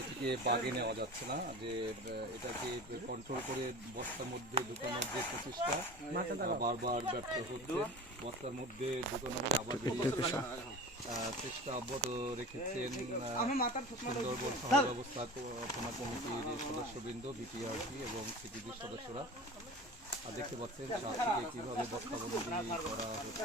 এটিকে বাগে নেওয়া যাচ্ছে না, যে এটাকে কন্ট্রোল করে বস্তার মধ্যে ঢুকানোর যে প্রচেষ্টা বারবার ব্যর্থ হচ্ছে। বস্তার মধ্যে ঢুকানো হলে আবার বেরিয়ে চেষ্টা অব্যাহত রেখেছেন সুন্দরবন শহর ব্যবস্থাপনা কমিটির সদস্যবৃন্দ, বিটিআরসি এবং সিটিভির সদস্যরা। দেখতে পাচ্ছেন সাপটিকে কিভাবে বস্তাবন্দি করা হচ্ছে।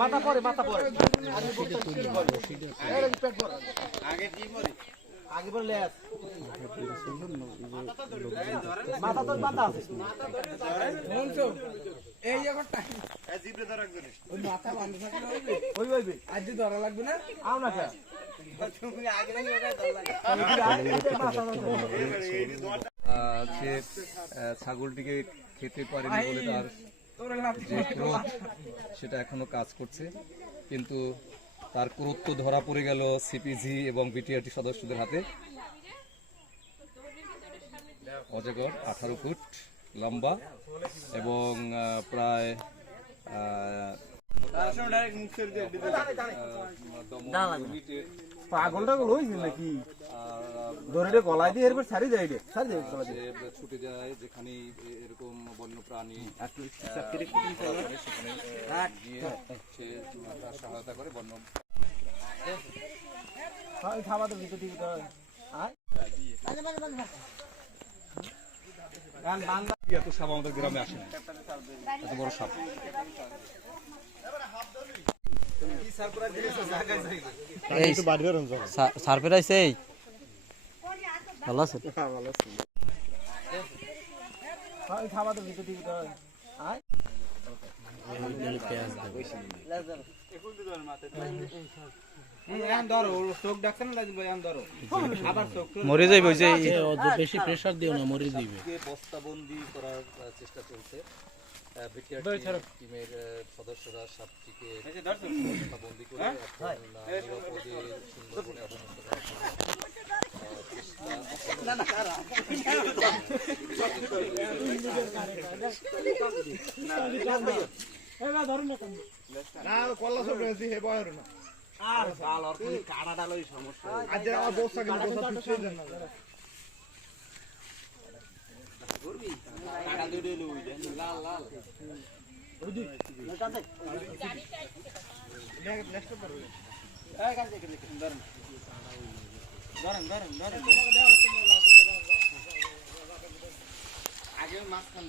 মাথা পরে আগে পরে লেস মাথা তো বাঁধা আছে এই জায়গাটা জিবরে ধর একজনে ওই মাথা বাঁধা থাকলে হইবে হইবে আজ ধরা লাগবে না আও না কা তুমি আগে না সে ছাগলটিকে খেতে পারেনি বলে তার যে ক্রোধ সেটা এখনো কাজ করছে, কিন্তু তার ক্রোধ তো ধরা পড়ে গেল সিপিজি এবং বিটিআরটি সদস্যদের হাতে। অজগর 18 ফুট লম্বা এবং প্রায় পাগলটা হইছে নাকি দড়িটা গলায় দিয়ে এরপর ছাড়ি যায় ছুটে যায় যেখানে এরকম বন্য প্রাণী সহায়তা করে বন্য খাওয়া তো ভিতর ঠিক এত সাপ আমাদের গ্রামে আসে না, এত বড় সাপ। সারপ্রাইজ ভালো আছে খাওয়া তো ভিতর ঠিক মরে যাইব, বেশি প্রেসার দিও না, মরে যাইবে। বস্তাবন্দি করার চেষ্টা চলছে। টিমের সদস্যরা সাপটিকে বস্তাবন্দি করে নিরাপদে সুন্দরবনে অবমুক্ত করার আগে মাছ খান